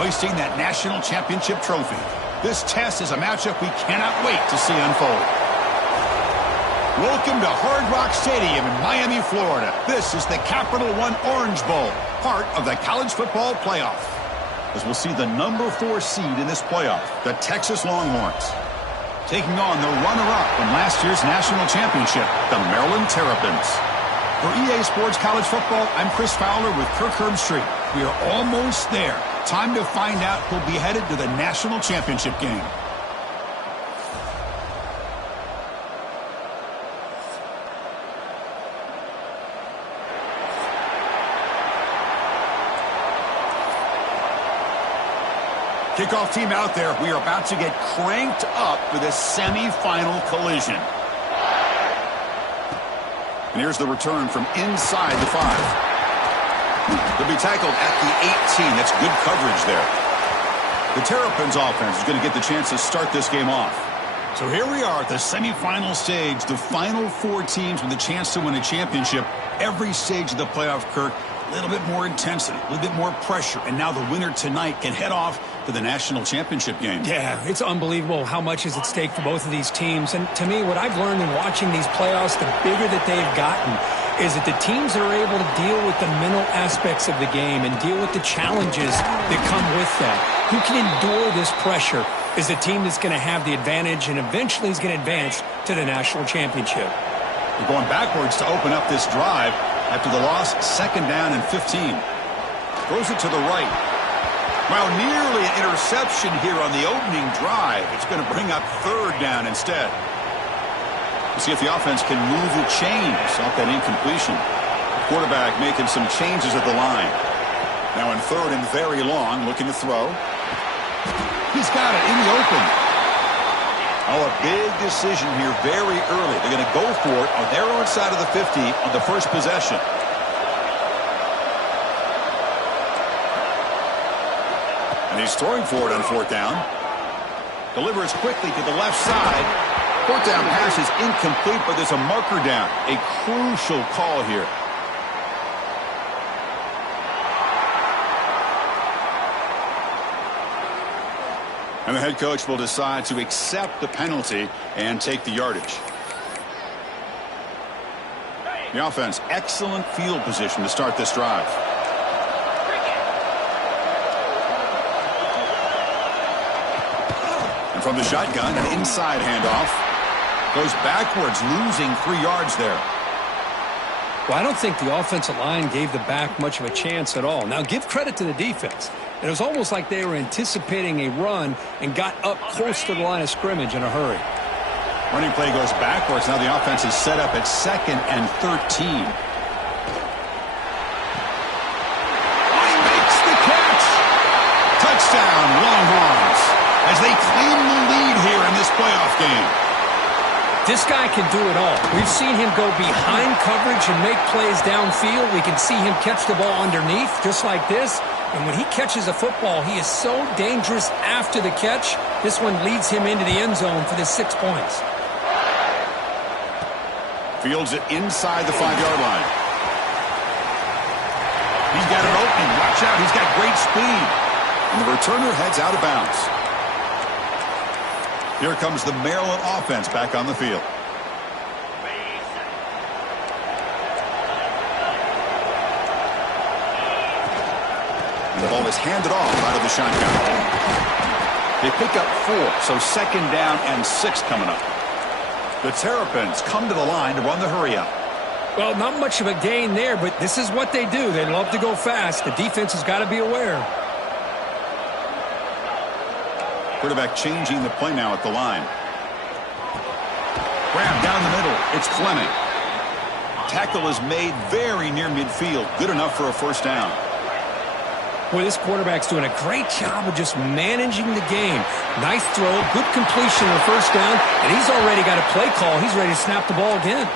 hoisting that national championship trophy. This test is a matchup we cannot wait to see unfold. Welcome to Hard Rock Stadium in Miami, Florida. This is the Capital One Orange Bowl, part of the college football playoff. As we'll see the number 4 seed in this playoff, the Texas Longhorns, taking on the runner-up from last year's national championship, the Maryland Terrapins. For EA Sports College Football, I'm Chris Fowler with Kirk Herbstreit. We are almost there. Time to find out who'll be headed to the national championship game. Kickoff team out there. We are about to get cranked up for this semifinal collision. And here's the return from inside the 5. They'll be tackled at the 18. That's good coverage there. The Terrapins offense is going to get the chance to start this game off. So here we are at the semifinal stage, the final 4 teams with a chance to win a championship. Every stage of the playoff, Kirk, a little bit more intensity, a little bit more pressure, and now the winner tonight can head off to the national championship game. Yeah, it's unbelievable how much is at stake for both of these teams. And to me, what I've learned in watching these playoffs, the bigger that they've gotten, is that the teams that are able to deal with the mental aspects of the game and deal with the challenges that come with that. Who can endure this pressure is the team that's going to have the advantage and eventually is going to advance to the national championship. They're going backwards to open up this drive after the loss, 2nd down and 15. Throws it to the right. Well, nearly an interception here on the opening drive. It's going to bring up 3rd down instead. We'll see if the offense can move the chains off that incompletion. The quarterback making some changes at the line. Now in 3rd and very long, looking to throw. He's got it in the open. Oh, a big decision here very early. They're going to go for it on their own side of the 50 on the first possession. And he's throwing for it on 4th down. Delivers quickly to the left side. 4th down pass is incomplete, but there's a marker down. A crucial call here. And the head coach will decide to accept the penalty and take the yardage. The offense, excellent field position to start this drive. And from the shotgun, an inside handoff. Goes backwards, losing 3 yards there. Well, I don't think the offensive line gave the back much of a chance at all. Now, give credit to the defense. It was almost like they were anticipating a run and got up close to the line of scrimmage in a hurry. Running play goes backwards. Now the offense is set up at 2nd and 13. Oh, he makes the catch. Touchdown, Longhorns, as they claim the lead here in this playoff game. This guy can do it all. We've seen him go behind coverage and make plays downfield. We can see him catch the ball underneath, just like this. And when he catches a football, he is so dangerous after the catch. This one leads him into the end zone for the 6 points. Fields it inside the 5-yard line. He's got an opening. Watch out. He's got great speed. And the returner heads out of bounds. Here comes the Maryland offense back on the field. And the ball is handed off out of the shotgun. They pick up 4, so 2nd down and 6 coming up. The Terrapins come to the line to run the hurry-up. Well, not much of a gain there, but this is what they do. They love to go fast. The defense has got to be aware. Quarterback changing the play now at the line. Grab down the middle. It's Fleming. Tackle is made very near midfield. Good enough for a 1st down. Boy, this quarterback's doing a great job of just managing the game. Nice throw, good completion on 1st down, and he's already got a play call. He's ready to snap the ball again.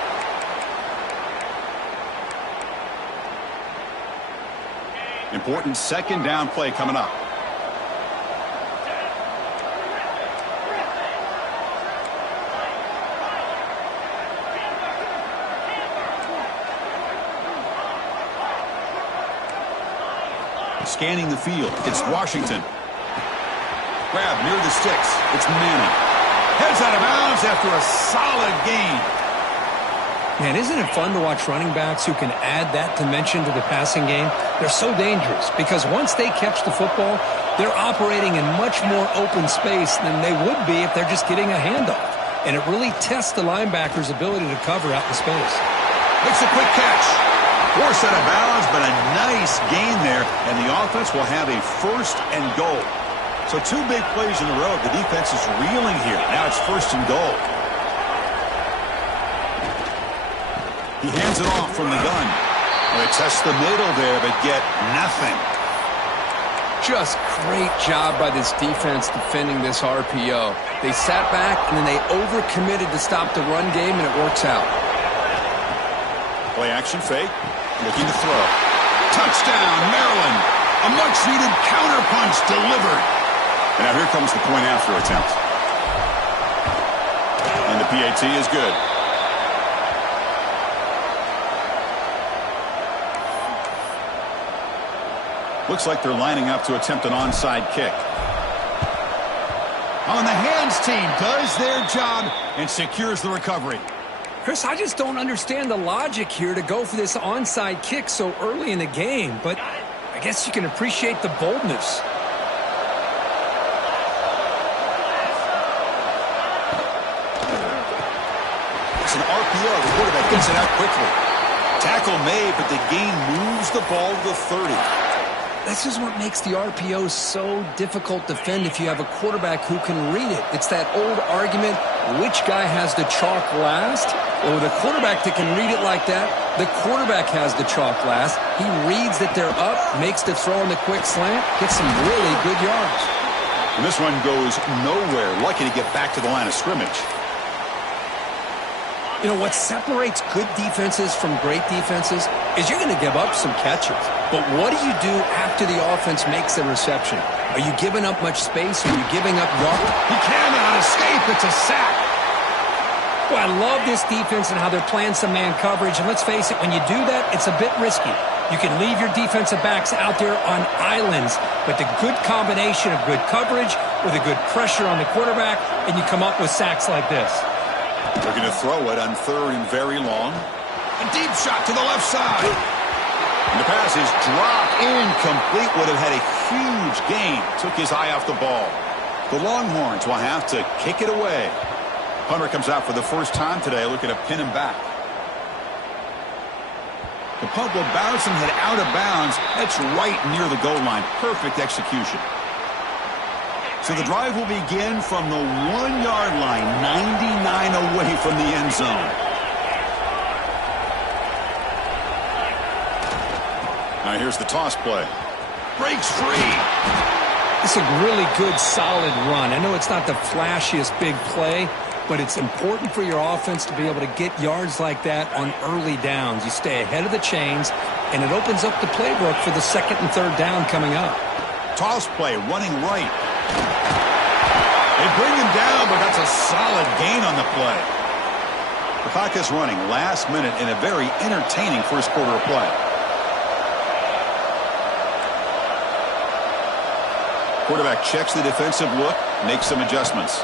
Important 2nd down play coming up. Scanning the field. It's Washington. Grab near the sticks. It's Manning. Heads out of bounds after a solid gain. Man, isn't it fun to watch running backs who can add that dimension to the passing game? They're so dangerous because once they catch the football, they're operating in much more open space than they would be if they're just getting a handoff. And it really tests the linebacker's ability to cover out the space. Makes a quick catch. Forced out of bounds, but a nice gain there, and the offense will have a 1st and goal. So 2 big plays in a row. The defense is reeling here. Now it's 1st and goal. He hands it off from the gun. They test the middle there, but get nothing. Just great job by this defense defending this RPO. They sat back, and then they overcommitted to stop the run game, and it works out. Play action fake. Looking to throw. Touchdown, Maryland. A much-needed counterpunch delivered. And now here comes the point after attempt. And the PAT is good. Looks like they're lining up to attempt an onside kick. On the hands team does their job and secures the recovery. Chris, I just don't understand the logic here to go for this onside kick so early in the game, but I guess you can appreciate the boldness. It's an RPO. The quarterback gets it out quickly. Tackle made, but the gain moves the ball to the 30. This is what makes the RPO so difficult to defend if you have a quarterback who can read it. It's that old argument, which guy has the chalk last? Well, with a quarterback that can read it like that, the quarterback has the chalk last. He reads that they're up, makes the throw in the quick slant, gets some really good yards. And this one goes nowhere. Lucky to get back to the line of scrimmage. You know, what separates good defenses from great defenses is you're going to give up some catches. But what do you do after the offense makes a reception? Are you giving up much space? Are you giving up yards? He cannot escape. It's a sack. Well, I love this defense and how they're playing some man coverage. And let's face it, when you do that, it's a bit risky. You can leave your defensive backs out there on islands, but the good combination of good coverage with a good pressure on the quarterback, and you come up with sacks like this. They're going to throw it on 3rd and very long. A deep shot to the left side. And the pass is dropped incomplete. Would have had a huge gain. Took his eye off the ball. The Longhorns will have to kick it away. Punter comes out for the first time today, looking to pin him back. The punt will bounce and head out of bounds. That's right near the goal line. Perfect execution. So the drive will begin from the 1-yard line, 99 away from the end zone. Now here's the toss play. Breaks free. It's a really good, solid run. I know it's not the flashiest big play, but it's important for your offense to be able to get yards like that on early downs. You stay ahead of the chains, and it opens up the playbook for the 2nd and 3rd down coming up. Toss play, running right. They bring him down, but that's a solid gain on the play. The clock is running last minute in a very entertaining first quarter of play. Quarterback checks the defensive look, makes some adjustments.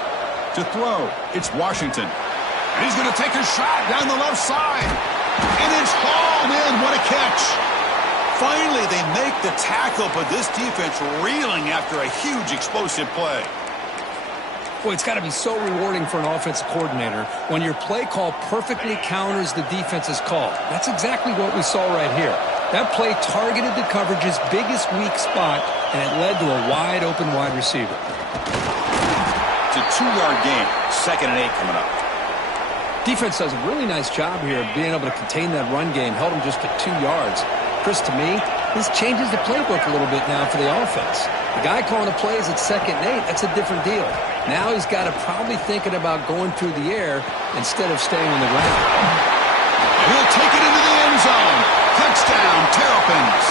To throw, it's Washington. And he's going to take a shot down the left side. And it's hauled in. What a catch. Finally, they make the tackle, but this defense reeling after a huge explosive play. Boy, it's got to be so rewarding for an offensive coordinator when your play call perfectly counters the defense's call. That's exactly what we saw right here. That play targeted the coverage's biggest weak spot, and it led to a wide-open wide receiver. It's a 2-yard gain. 2nd and 8 coming up. Defense does a really nice job here of being able to contain that run game, held them just to 2 yards. Chris, to me, this changes the playbook a little bit now for the offense. The guy calling the plays at 2nd and 8, that's a different deal. Now he's got to probably thinking about going through the air instead of staying on the ground. And he'll take it into the end zone. Touchdown, Terrapins.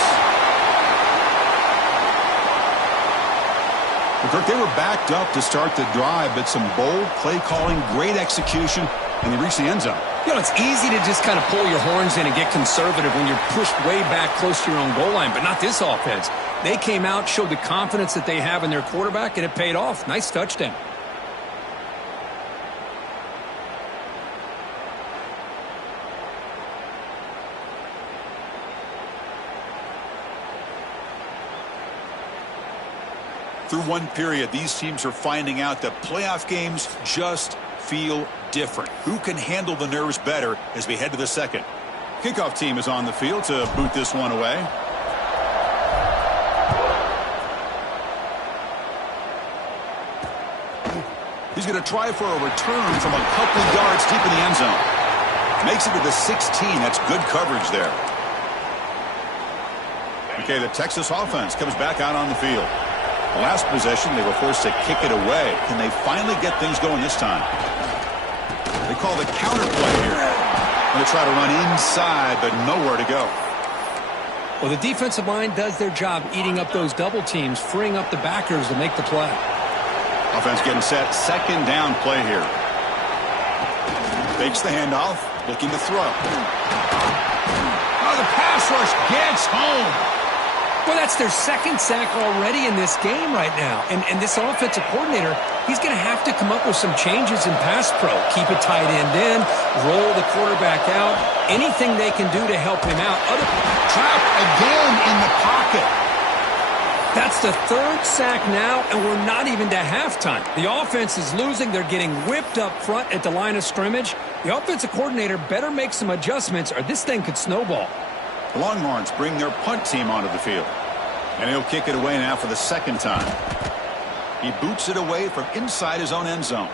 Well, Kirk, they were backed up to start the drive, but some bold play calling, great execution, and they reached the end zone. You know, it's easy to just kind of pull your horns in and get conservative when you're pushed way back close to your own goal line, but not this offense. They came out, showed the confidence that they have in their quarterback, and it paid off. Nice touchdown. Through one period, these teams are finding out that playoff games just feel different. Who can handle the nerves better as we head to the second? Kickoff team is on the field to boot this one away. He's going to try for a return from a couple yards deep in the end zone. Makes it to the 16. That's good coverage there. Okay, the Texas offense comes back out on the field. The last possession, they were forced to kick it away. Can they finally get things going this time? They call the counter play here. Going to try to run inside, but nowhere to go. Well, the defensive line does their job eating up those double teams, freeing up the backers to make the play. Offense getting set. Second down play here. Fakes the handoff, looking to throw. Oh, the pass rush gets home. Well, that's their second sack already in this game right now. And this offensive coordinator, he's going to have to come up with some changes in pass pro. Keep a tight end in, roll the quarterback out, anything they can do to help him out. Trap again in the pocket. That's the third sack now, and we're not even to halftime. The offense is losing. They're getting whipped up front at the line of scrimmage. The offensive coordinator better make some adjustments, or this thing could snowball. The Longhorns bring their punt team onto the field. And he'll kick it away now for the second time. He boots it away from inside his own end zone.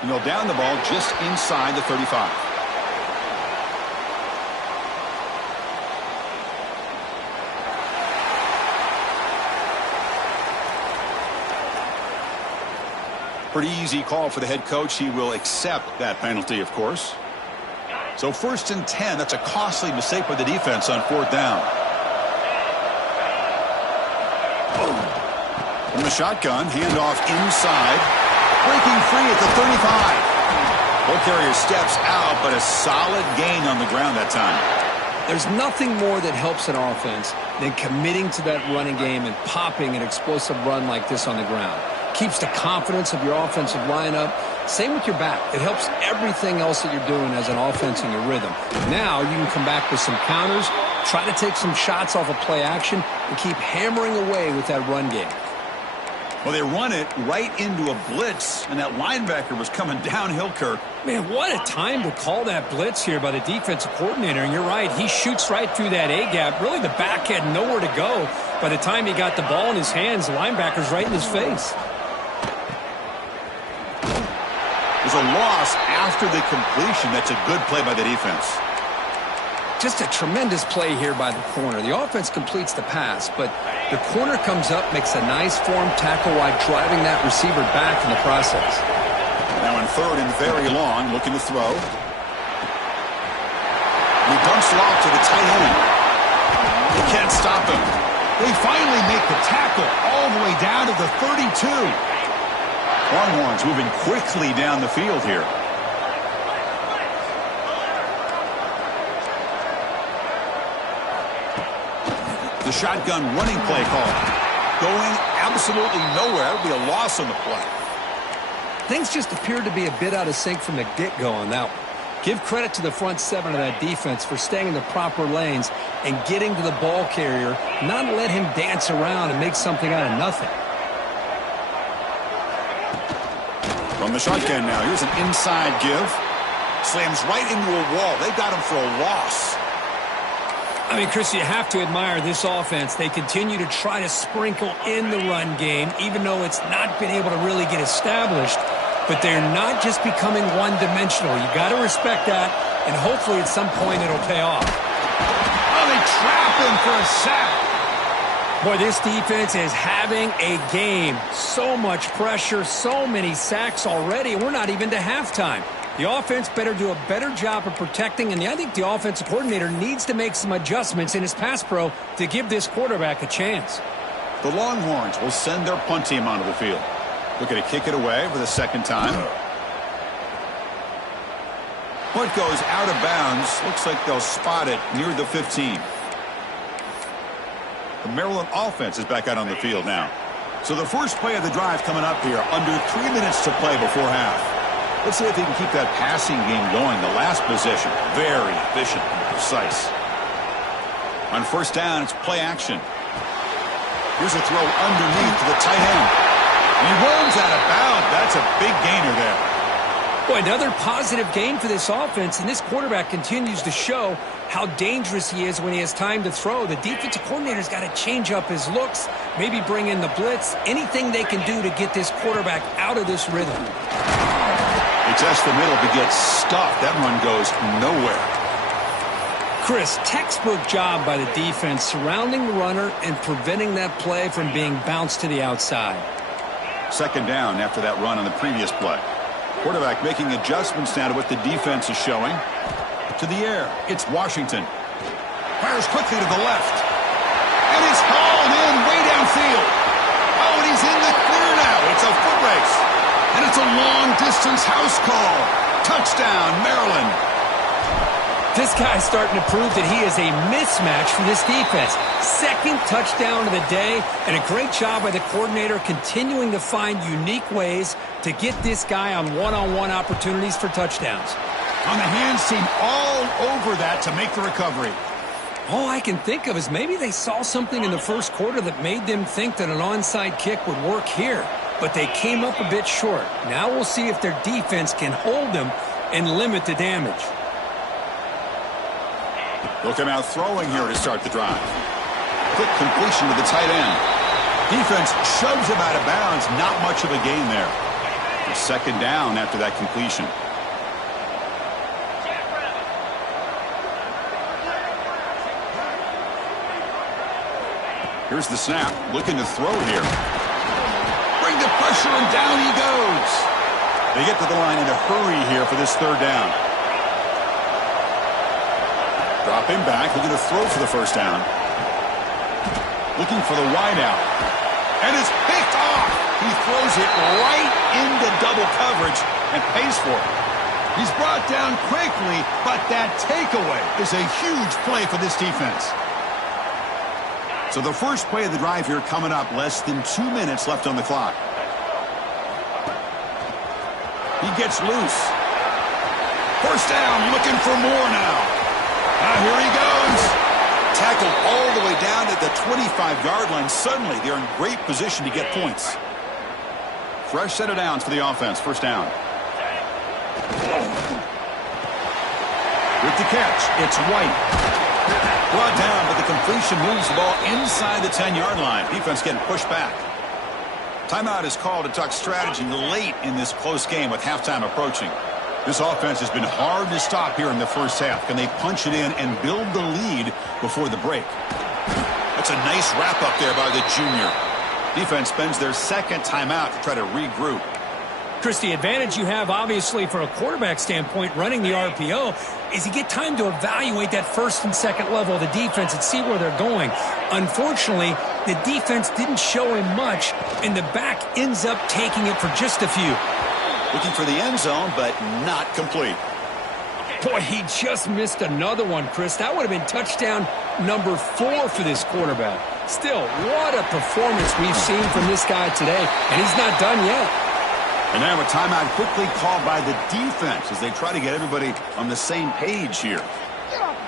And he'll down the ball just inside the 35. Pretty easy call for the head coach. He will accept that penalty, of course. So 1st and 10, that's a costly mistake by the defense on 4th down. From the shotgun, handoff inside. Breaking free at the 35. Ball carrier steps out, but a solid gain on the ground that time. There's nothing more that helps an offense than committing to that running game and popping an explosive run like this on the ground. Keeps the confidence of your offensive lineup. Same with your back. It helps everything else that you're doing as an offense in your rhythm. Now you can come back with some counters, try to take some shots off of play action, and keep hammering away with that run game. Well, they run it right into a blitz, and that linebacker was coming downhill, Kirk. Man, what a time to call that blitz here by the defensive coordinator. And you're right, he shoots right through that A-gap. Really, the back had nowhere to go. By the time he got the ball in his hands, the linebacker's right in his face. There's a loss after the completion. That's a good play by the defense. Just a tremendous play here by the corner. The offense completes the pass, but the corner comes up, makes a nice form tackle while driving that receiver back in the process. Now in 3rd and very long, looking to throw. And he dumps it off to the tight end. He can't stop him. They finally make the tackle all the way down to the 32. Longhorns moving quickly down the field here. The shotgun running play call. Going absolutely nowhere. It'll be a loss on the play. Things just appeared to be a bit out of sync from the get-go on that one. Give credit to the front 7 of that defense for staying in the proper lanes and getting to the ball carrier, not let him dance around and make something out of nothing. From the shotgun now, here's an inside give. Slams right into a wall. They got him for a loss. I mean, Chris, you have to admire this offense. They continue to try to sprinkle in the run game, even though it's not been able to really get established. But they're not just becoming one-dimensional. You got to respect that, and hopefully at some point it'll pay off. Oh, they trap him for a sack. Boy, this defense is having a game. So much pressure, so many sacks already, and we're not even to halftime. The offense better do a better job of protecting, and I think the offensive coordinator needs to make some adjustments in his pass pro to give this quarterback a chance. The Longhorns will send their punt team onto the field. Looking to kick it away for the second time. Punt goes out of bounds. Looks like they'll spot it near the 15. The Maryland offense is back out on the field now. So the first play of the drive coming up here, under 3 minutes to play before half. Let's see if he can keep that passing game going. The last possession, very efficient and precise. On first down, it's play action. Here's a throw underneath to the tight end. And he rolls out of bounds. That's a big gainer there. Boy, another positive gain for this offense, and this quarterback continues to show how dangerous he is when he has time to throw. The defensive coordinator's got to change up his looks, maybe bring in the blitz, anything they can do to get this quarterback out of this rhythm. They test the middle but get stuffed. That run goes nowhere. Chris, textbook job by the defense surrounding the runner and preventing that play from being bounced to the outside. Second down after that run on the previous play. Quarterback making adjustments now to what the defense is showing. To the air, it's Washington. Fires quickly to the left. And it's hauled in way downfield. Oh, and he's in the clear now. It's a foot race. And it's a long-distance house call. Touchdown, Maryland. This guy's starting to prove that he is a mismatch for this defense. Second touchdown of the day, and a great job by the coordinator continuing to find unique ways to get this guy on one-on-one opportunities for touchdowns. On the hands team all over that to make the recovery. All I can think of is maybe they saw something in the first quarter that made them think that an onside kick would work here, but they came up a bit short. Now we'll see if their defense can hold them and limit the damage. They'll come out throwing here to start the drive. Quick completion to the tight end. Defense shoves him out of bounds. Not much of a gain there. Second down after that completion. Here's the snap. Looking to throw here. Bring the pressure, and down he goes. They get to the line in a hurry here for this third down. Drop him back, looking to throw for the first down. Looking for the wideout. And it's picked off. He throws it right into double coverage and pays for it. He's brought down quickly, but that takeaway is a huge play for this defense. So the first play of the drive here coming up, less than 2 minutes left on the clock. He gets loose. First down, looking for more now. Here he goes. Tackled all the way down at the 25-yard line. Suddenly, they're in great position to get points. Fresh set of downs for the offense. First down. With the catch, it's White. Brought down, but the completion moves the ball inside the 10-yard line. Defense getting pushed back. Timeout is called to talk strategy late in this close game with halftime approaching. This offense has been hard to stop here in the first half. Can they punch it in and build the lead before the break? That's a nice wrap-up there by the junior. Defense spends their second timeout to try to regroup. Chris, the advantage you have, obviously, from a quarterback standpoint, running the RPO, is you get time to evaluate that first and second level of the defense and see where they're going. Unfortunately, the defense didn't show him much, and the back ends up taking it for just a few. Looking for the end zone, but not complete. Boy, he just missed another one, Chris. That would have been touchdown number 4 for this quarterback. Still, what a performance we've seen from this guy today, and he's not done yet. And now a timeout quickly called by the defense as they try to get everybody on the same page here.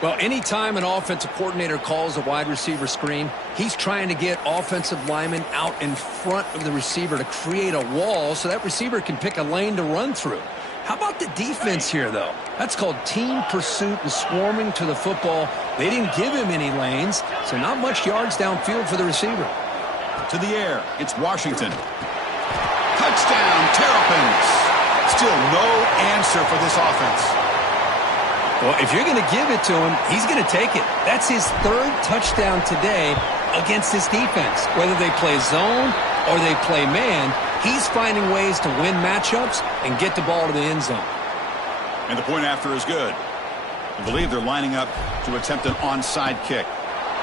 Well, anytime an offensive coordinator calls a wide receiver screen, he's trying to get offensive linemen out in front of the receiver to create a wall so that receiver can pick a lane to run through. How about the defense here, though? That's called team pursuit and swarming to the football. They didn't give him any lanes, so not much yards downfield for the receiver. To the air, it's Washington. Touchdown, Terrapins. Still no answer for this offense. Well, if you're going to give it to him, he's going to take it. That's his third touchdown today against this defense. Whether they play zone or they play man, he's finding ways to win matchups and get the ball to the end zone. And the point after is good. I believe they're lining up to attempt an onside kick.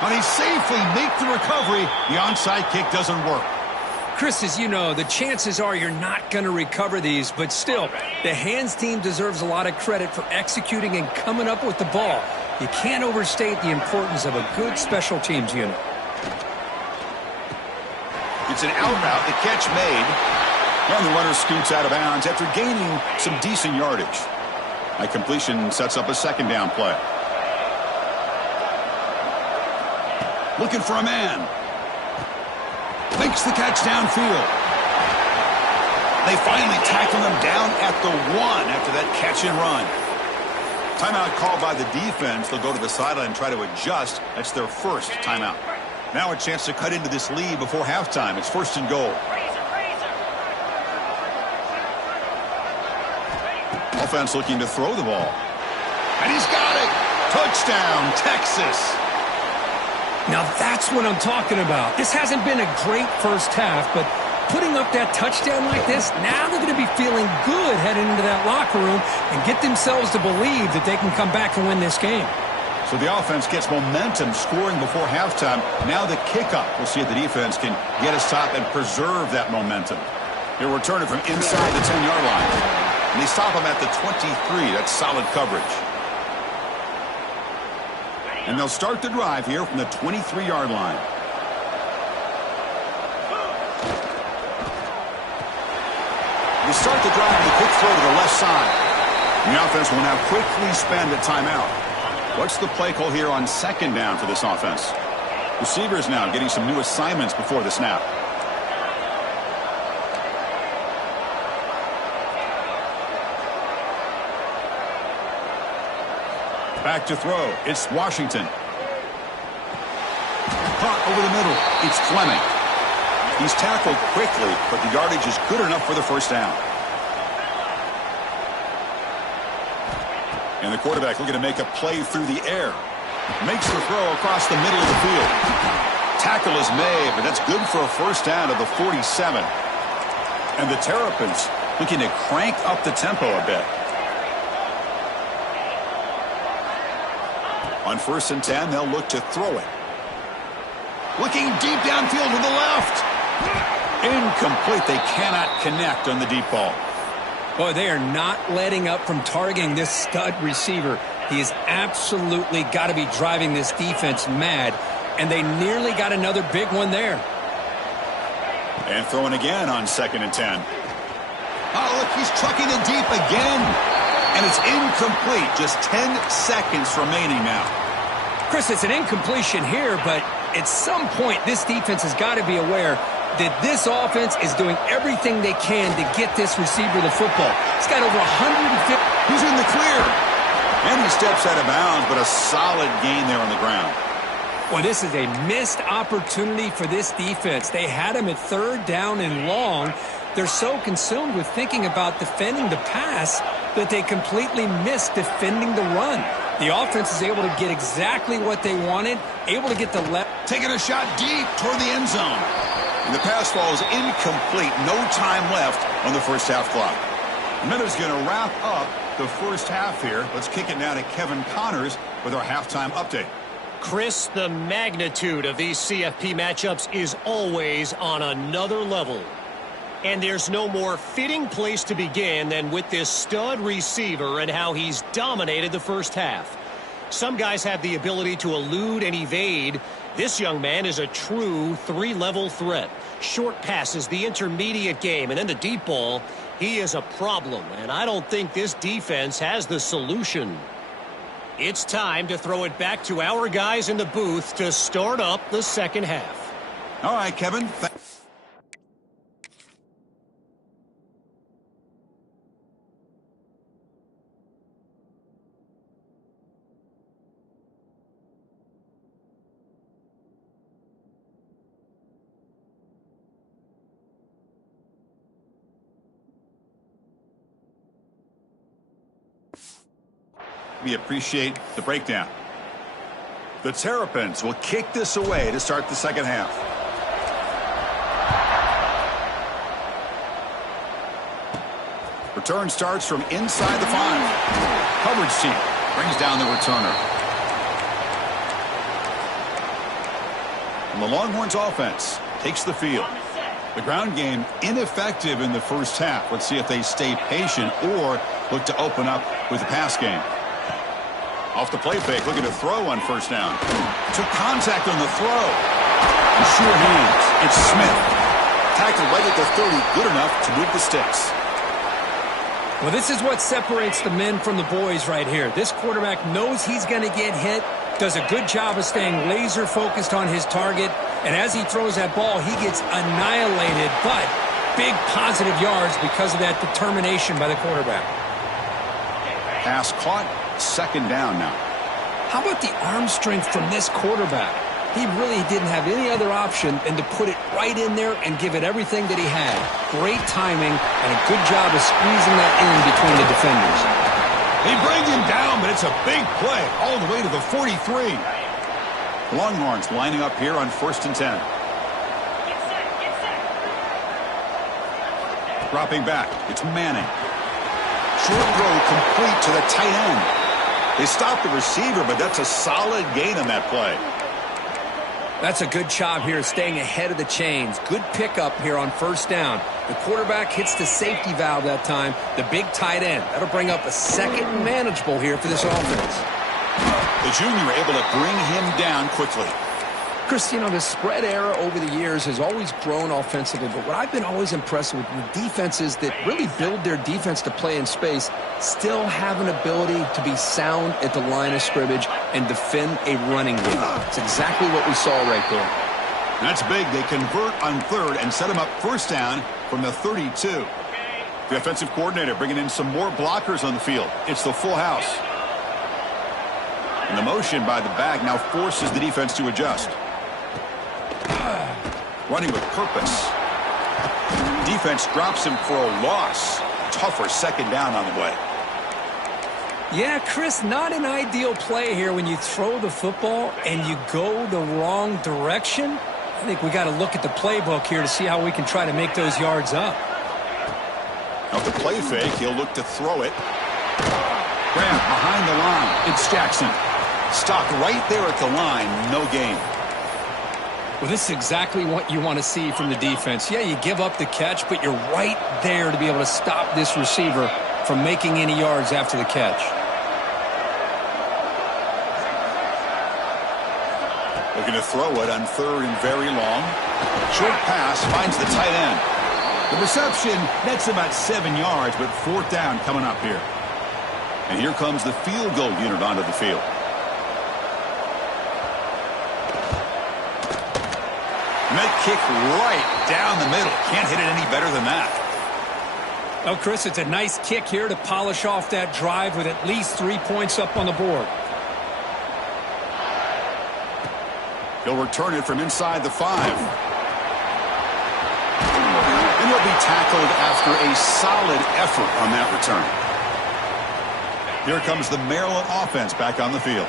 But he safely makes the recovery. The onside kick doesn't work. Chris, as you know, the chances are you're not going to recover these, but still, the hands team deserves a lot of credit for executing and coming up with the ball. You can't overstate the importance of a good special teams unit. It's an out route. The catch made. And the runner scoots out of bounds after gaining some decent yardage. A completion sets up a second down play. Looking for a man. Makes the catch downfield. They finally tackle him down at the 1 after that catch and run. Timeout called by the defense. They'll go to the sideline and try to adjust. That's their first timeout. Now a chance to cut into this lead before halftime. It's 1st and goal. Offense looking to throw the ball. And he's got it. Touchdown, Texas. Now that's what I'm talking about. This hasn't been a great first half, but putting up that touchdown like this, now they're going to be feeling good heading into that locker room and get themselves to believe that they can come back and win this game. So the offense gets momentum scoring before halftime. Now the kickoff. We'll see if the defense can get a stop and preserve that momentum. They're returning from inside the 10-yard line. And they stop him at the 23. That's solid coverage. And they'll start the drive here from the 23-yard line. They start the drive with a quick throw to the left side. And the offense will now quickly spend a timeout. What's the play call here on 2nd down for this offense? Receivers now getting some new assignments before the snap. Back to throw. It's Washington. Caught over the middle. It's Fleming. He's tackled quickly, but the yardage is good enough for the first down. And the quarterback looking to make a play through the air. Makes the throw across the middle of the field. Tackle is made, but that's good for a first down of the 47. And the Terrapins looking to crank up the tempo a bit. On 1st and 10, they'll look to throw it. Looking deep downfield to the left. Incomplete. They cannot connect on the deep ball. Boy, they are not letting up from targeting this stud receiver. He has absolutely got to be driving this defense mad, and they nearly got another big one there. And throwing again on 2nd and 10. Oh, look, he's trucking it deep again. And it's incomplete. Just 10 seconds remaining now. Chris, it's an incompletion here, but at some point, this defense has got to be aware that this offense is doing everything they can to get this receiver the football. He's got over 150. He's in the clear. And he steps out of bounds, but a solid gain there on the ground. Well, this is a missed opportunity for this defense. They had him at 3rd down and long. They're so consumed with thinking about defending the pass that they completely missed defending the run. The offense is able to get exactly what they wanted, able to get the left. Taking a shot deep toward the end zone. And the pass ball is incomplete. No time left on the first half clock. Miller's going to wrap up the first half here. Let's kick it now to Kevin Connors with our halftime update. Chris, the magnitude of these CFP matchups is always on another level. And there's no more fitting place to begin than with this stud receiver and how he's dominated the first half. Some guys have the ability to elude and evade. This young man is a true 3-level threat. Short passes, the intermediate game, and then the deep ball. He is a problem, and I don't think this defense has the solution. It's time to throw it back to our guys in the booth to start up the second half. All right, Kevin. We appreciate the breakdown. The Terrapins will kick this away to start the second half. Return starts from inside the 5. Coverage team brings down the returner. And the Longhorns offense takes the field. The ground game ineffective in the first half. Let's see if they stay patient or look to open up with the pass game. Off the play fake, looking to throw on first down. Took contact on the throw. Sure hands. It's Smith. Tackled right at the 30, good enough to move the sticks. Well, this is what separates the men from the boys right here. This quarterback knows he's going to get hit, does a good job of staying laser focused on his target, and as he throws that ball, he gets annihilated, but big positive yards because of that determination by the quarterback. Pass caught, second down now. How about the arm strength from this quarterback? He really didn't have any other option than to put it right in there and give it everything that he had. Great timing and a good job of squeezing that in between the defenders. They bring him down, but it's a big play all the way to the 43. Longhorns lining up here on 1st and 10. Dropping back, it's Manning. Short throw complete to the tight end. They stopped the receiver, but that's a solid gain on that play. That's a good job here staying ahead of the chains. Good pickup here on 1st down. The quarterback hits the safety valve that time. The big tight end. That'll bring up a second and manageable here for this offense. The junior able to bring him down quickly. Chris, you know, the spread era over the years has always grown offensively, but what I've been always impressed with defenses that really build their defense to play in space still have an ability to be sound at the line of scrimmage and defend a running game. It's exactly what we saw right there. That's big. They convert on 3rd and set him up 1st down from the 32. The offensive coordinator bringing in some more blockers on the field. It's the full house. And the motion by the back now forces the defense to adjust. Running with purpose. Defense drops him for a loss. Tougher 2nd down on the way. Yeah, Chris, not an ideal play here when you throw the football and you go the wrong direction. I think we got to look at the playbook here to see how we can try to make those yards up. Off the play fake, he'll look to throw it. Graham behind the line. It's Jackson. Stopped right there at the line. No gain. Well, this is exactly what you want to see from the defense. Yeah, you give up the catch, but you're right there to be able to stop this receiver from making any yards after the catch. Looking to throw it on 3rd and very long. Short pass finds the tight end. The reception nets about 7 yards, but 4th down coming up here. And here comes the field goal unit onto the field. Net kick right down the middle. Can't hit it any better than that. Oh, Chris, it's a nice kick here to polish off that drive with at least 3 points up on the board. He'll return it from inside the 5. And he'll be tackled after a solid effort on that return. Here comes the Maryland offense back on the field.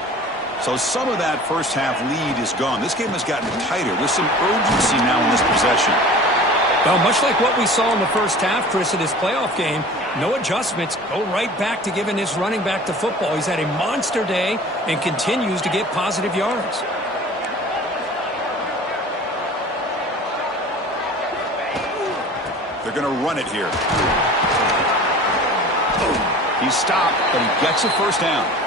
So some of that first half lead is gone. This game has gotten tighter with some urgency now in this possession. Well, much like what we saw in the first half, Chris, of this playoff game, no adjustments. Go right back to giving this running back the football. He's had a monster day and continues to get positive yards. They're going to run it here. He's stopped, but he gets a 1st down.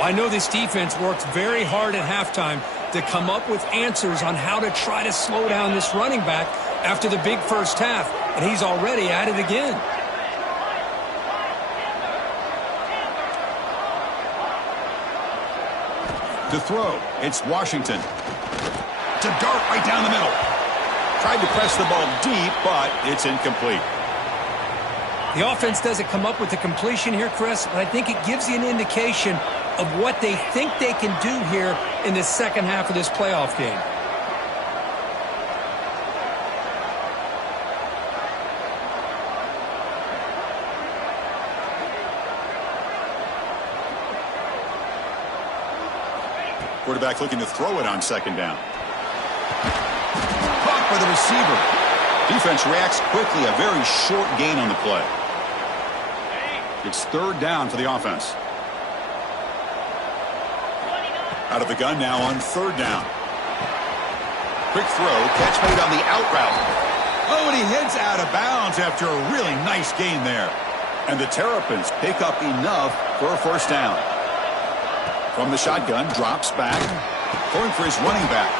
I know this defense worked very hard at halftime to come up with answers on how to try to slow down this running back after the big first half, and he's already at it again. To throw, it's Washington. To dart right down the middle. Tried to press the ball deep, but it's incomplete. The offense doesn't come up with the completion here, Chris, but I think it gives you an indication of what they think they can do here in the second half of this playoff game. Quarterback looking to throw it on 2nd down. Caught by the receiver. Defense reacts quickly. A very short gain on the play. It's 3rd down for the offense. Out of the gun now on 3rd down. Quick throw. Catch made on the out route. Oh, and he heads out of bounds after a really nice gain there. And the Terrapins pick up enough for a 1st down. From the shotgun, drops back. Going for his running back.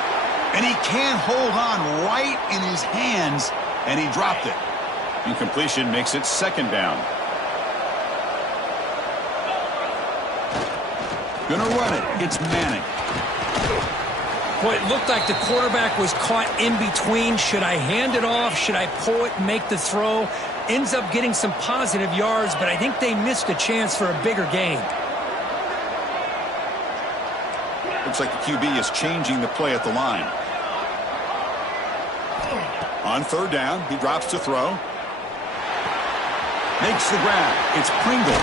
And he can't hold on right right in his hands, and he dropped it. Incompletion makes it second down. Gonna run it. It's Manning. Boy, it looked like the quarterback was caught in between. Should I hand it off? Should I pull it and make the throw? Ends up getting some positive yards, but I think they missed a chance for a bigger gain. Looks like the QB is changing the play at the line. On third down, he drops to throw. Makes the grab. It's Pringle.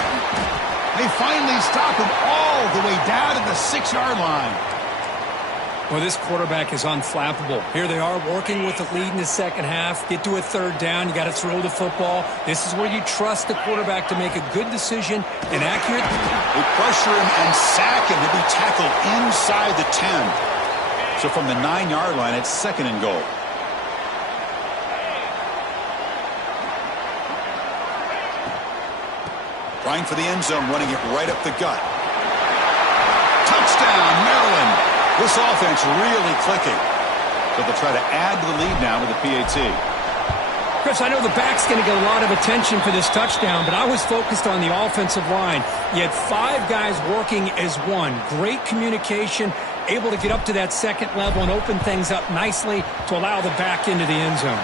They finally stop him all the way down to the 6-yard line. Well, this quarterback is unflappable. Here they are working with the lead in the second half. Get to a third down. You got to throw the football. This is where you trust the quarterback to make a good decision and accurate. They pressure him and sack him. He'll be tackled inside the 10. So from the 9-yard line, it's second and goal. Trying for the end zone, running it right up the gut. Touchdown, Maryland. This offense really clicking. So they'll try to add to the lead now with the PAT. Chris, I know the back's going to get a lot of attention for this touchdown, but I was focused on the offensive line. You had 5 guys working as one. Great communication, able to get up to that second level and open things up nicely to allow the back into the end zone.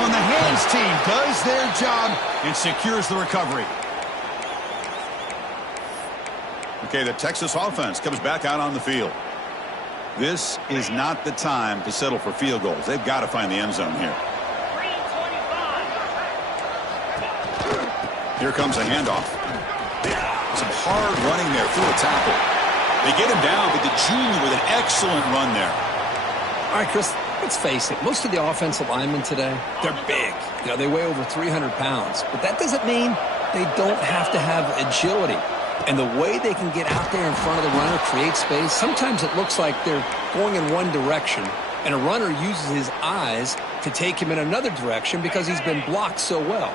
On the hands team does their job and secures the recovery. Okay, the Texas offense comes back out on the field. This is not the time to settle for field goals. They've got to find the end zone here. Here comes a handoff. Some hard running there through a tackle. They get him down, but the junior with an excellent run there. All right, Chris, let's face it. Most of the offensive linemen today, they're big. You know, they weigh over 300 pounds. But that doesn't mean they don't have to have agility. And the way they can get out there in front of the runner, create space, sometimes it looks like they're going in one direction, and a runner uses his eyes to take him in another direction because he's been blocked so well.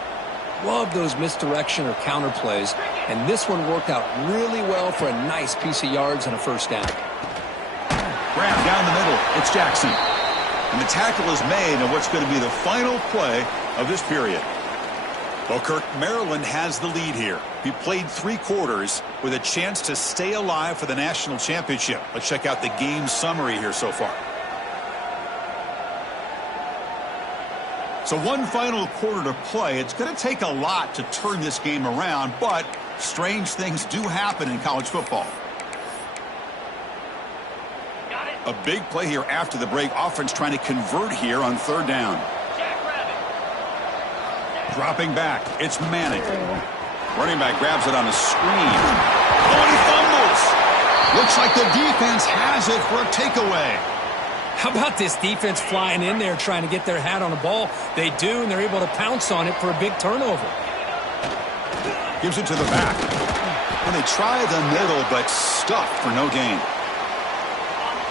Love those misdirection or counter plays, and this one worked out really well for a nice piece of yards and a first down. Grab down the middle. It's Jackson. And the tackle is made on what's going to be the final play of this period. Well, Kirk, Maryland has the lead here. He played 3 quarters with a chance to stay alive for the national championship. Let's check out the game summary here so far. So one final quarter to play. It's going to take a lot to turn this game around, but strange things do happen in college football. A big play here after the break. Offense trying to convert here on third down. Dropping back, it's Manning. Running back grabs it on a screen. Oh, and he fumbles. Looks like the defense has it for a takeaway. How about this defense flying in there trying to get their hat on the ball? They do, and they're able to pounce on it for a big turnover. Gives it to the back. And they try the middle, but stuffed for no gain.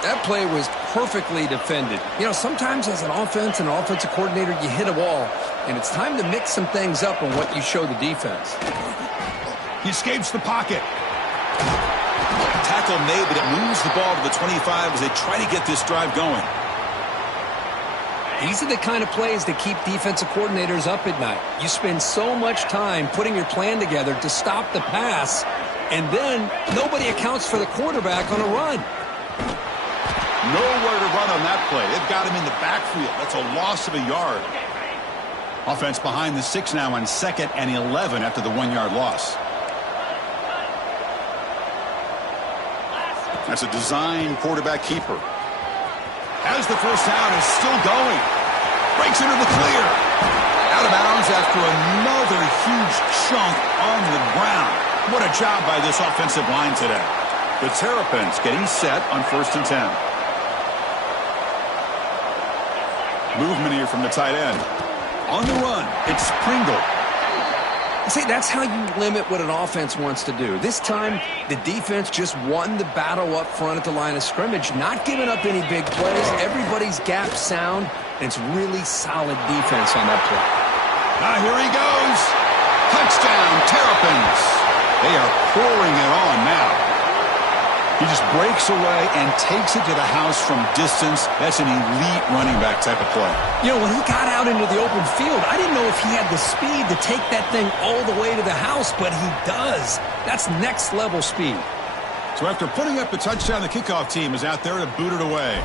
That play was perfectly defended. You know, sometimes as an offense and an offensive coordinator, you hit a wall, and it's time to mix some things up on what you show the defense. He escapes the pocket. Tackle made, but it moves the ball to the 25 as they try to get this drive going. These are the kind of plays that keep defensive coordinators up at night. You spend so much time putting your plan together to stop the pass, and then nobody accounts for the quarterback on a run. Nowhere to run on that play. They've got him in the backfield. That's a loss of a yard. Offense behind the 6 now on 2nd and 11 after the 1-yard loss. That's a design quarterback keeper. Has the first down, is still going. Breaks into the clear. Out of bounds after another huge chunk on the ground. What a job by this offensive line today. The Terrapins getting set on 1st and 10. Movement here from the tight end. On the run, it's Pringle. See, that's how you limit what an offense wants to do. This time, the defense just won the battle up front at the line of scrimmage, not giving up any big plays. Everybody's gap sound, and it's really solid defense on that play. Now here he goes. Touchdown, Terrapins. They are pouring it on now. He just breaks away and takes it to the house from distance. That's an elite running back type of play. You know, when he got out into the open field, I didn't know if he had the speed to take that thing all the way to the house, but he does. That's next-level speed. So after putting up the touchdown, the kickoff team is out there to boot it away.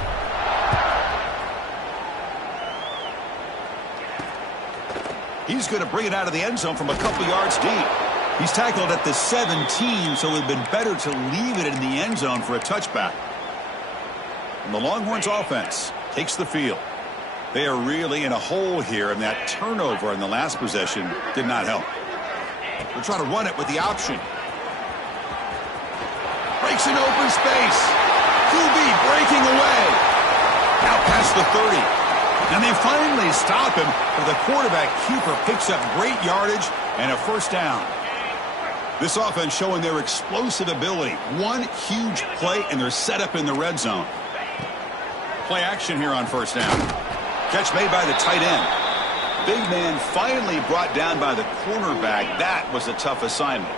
He's going to bring it out of the end zone from a couple yards deep. He's tackled at the 17, so it would have been better to leave it in the end zone for a touchback. And the Longhorns offense takes the field. They are really in a hole here, and that turnover in the last possession did not help. They're trying to run it with the option. Breaks an open space. QB breaking away. Now past the 30. And they finally stop him, but the quarterback keeper picks up great yardage and a first down. This offense showing their explosive ability. One huge play, and they're set up in the red zone. Play action here on first down. Catch made by the tight end. Big man finally brought down by the cornerback. That was a tough assignment.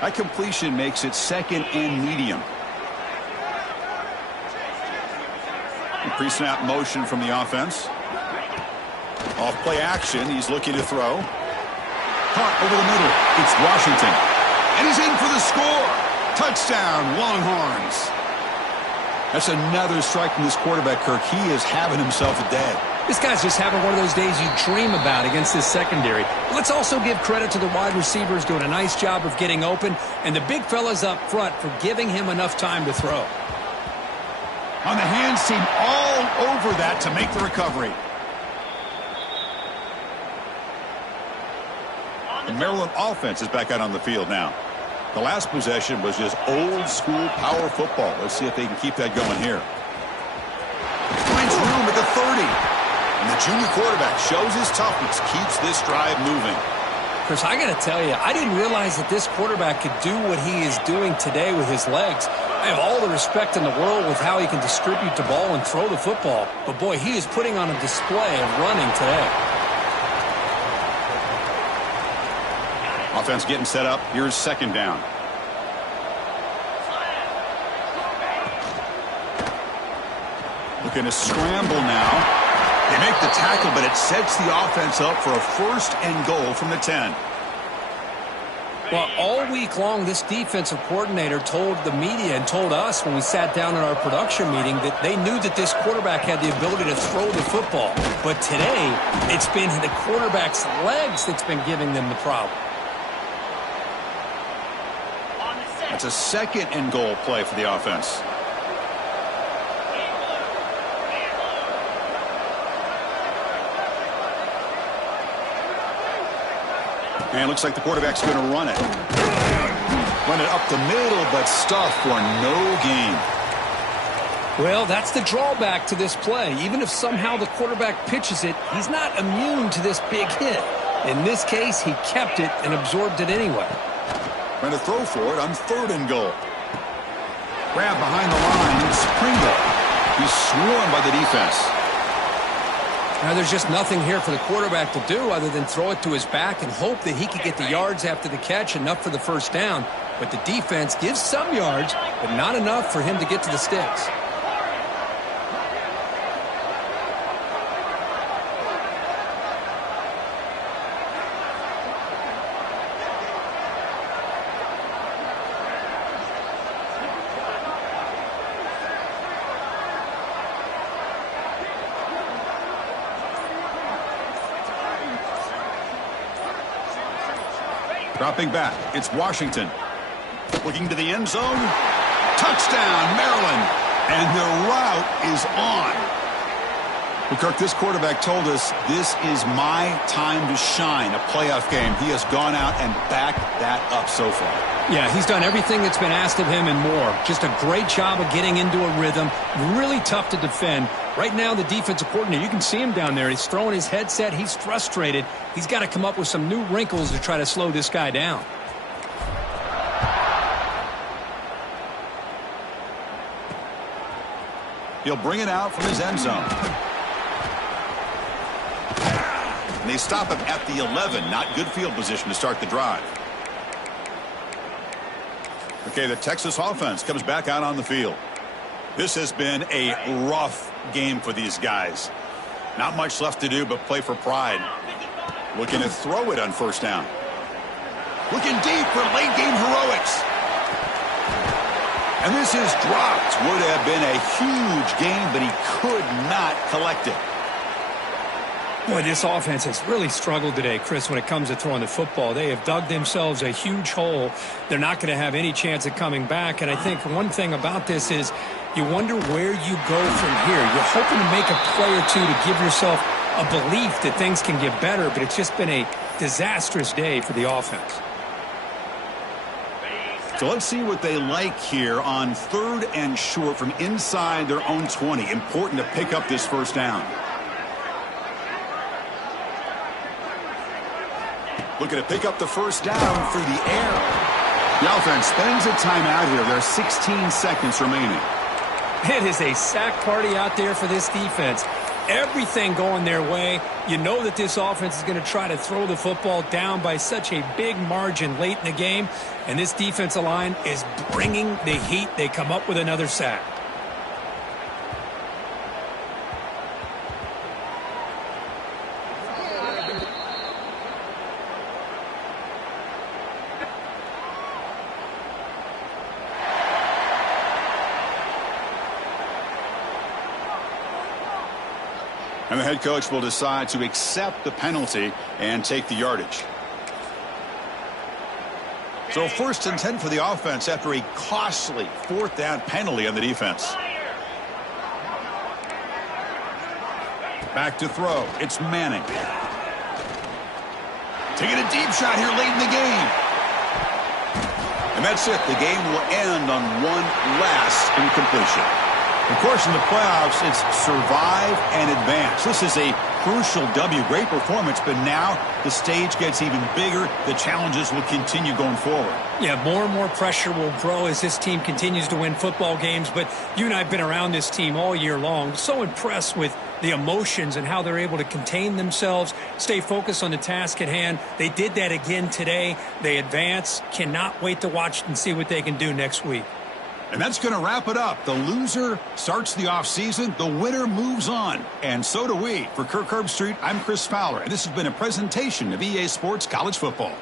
That completion makes it second and medium. Pre-snap motion from the offense. Off play action. He's looking to throw. Caught over the middle. It's Washington. And he's in for the score. Touchdown, Longhorns. That's another strike from this quarterback, Kirk. He is having himself a day. This guy's just having one of those days you dream about against this secondary. Let's also give credit to the wide receivers doing a nice job of getting open, and the big fellas up front for giving him enough time to throw. On the hands team all over that to make the recovery. The Maryland offense is back out on the field now. The last possession was just old school power football. Let's see if they can keep that going here. Finds room at the 30. And the junior quarterback shows his toughness, keeps this drive moving. Chris, I got to tell you, I didn't realize that this quarterback could do what he is doing today with his legs. I have all the respect in the world with how he can distribute the ball and throw the football. But, boy, he is putting on a display of running today. Offense getting set up. Here's second down. Looking to scramble now. They make the tackle, but it sets the offense up for a first and goal from the 10. Well, all week long, this defensive coordinator told the media and told us when we sat down in our production meeting that they knew that this quarterback had the ability to throw the football. But today, it's been the quarterback's legs that's been giving them the problem. That's a second and goal play for the offense. And it looks like the quarterback's going to run it. Run it up the middle, but stuffed for no gain. Well, that's the drawback to this play. Even if somehow the quarterback pitches it, he's not immune to this big hit. In this case, he kept it and absorbed it anyway. Trying to throw for it on third and goal. Grab behind the line. It's Pringle. He's swarmed by the defense. Now, there's just nothing here for the quarterback to do other than throw it to his back and hope that he could get the yards after the catch, enough for the first down. But the defense gives some yards, but not enough for him to get to the sticks. Dropping back, it's Washington. Looking to the end zone. Touchdown, Maryland. And the route is on. Well, Kirk, this quarterback told us this is my time to shine, a playoff game. He has gone out and backed that up so far. Yeah, he's done everything that's been asked of him and more. Just a great job of getting into a rhythm. Really tough to defend. Right now, the defensive coordinator, you can see him down there. He's throwing his headset. He's frustrated. He's got to come up with some new wrinkles to try to slow this guy down. He'll bring it out from his end zone. And they stop him at the 11. Not good field position to start the drive. The Okay, the Texas offense comes back out on the field. This has been a rough game for these guys. Not much left to do but play for pride. Looking to throw it on first down. Looking deep for late game heroics. And this is dropped. Would have been a huge game, but he could not collect it. Boy, this offense has really struggled today, Chris, when it comes to throwing the football. They have dug themselves a huge hole. They're not going to have any chance of coming back. And I think one thing about this is you wonder where you go from here. You're hoping to make a play or two to give yourself a belief that things can get better, but it's just been a disastrous day for the offense. So let's see what they like here on 3rd and short from inside their own 20. Important to pick up this first down. Looking to pick up the first down through the air. The offense spends a timeout here. There are 16 seconds remaining. It is a sack party out there for this defense. Everything going their way. You know that this offense is going to try to throw the football down by such a big margin late in the game. And this defensive line is bringing the heat. They come up with another sack. And the head coach will decide to accept the penalty and take the yardage. So 1st and 10 for the offense after a costly 4th down penalty on the defense. Back to throw. It's Manning. Taking a deep shot here late in the game. And that's it. The game will end on one last incompletion. Of course, in the playoffs, it's survive and advance. This is a crucial W. Great performance, but now the stage gets even bigger. The challenges will continue going forward. Yeah, more and more pressure will grow as this team continues to win football games. But you and I have been around this team all year long. So impressed with the emotions and how they're able to contain themselves, stay focused on the task at hand. They did that again today. They advance. Cannot wait to watch and see what they can do next week. And that's going to wrap it up. The loser starts the offseason. The winner moves on. And so do we. For Kirk Herbstreit, I'm Chris Fowler. And this has been a presentation of EA Sports College Football.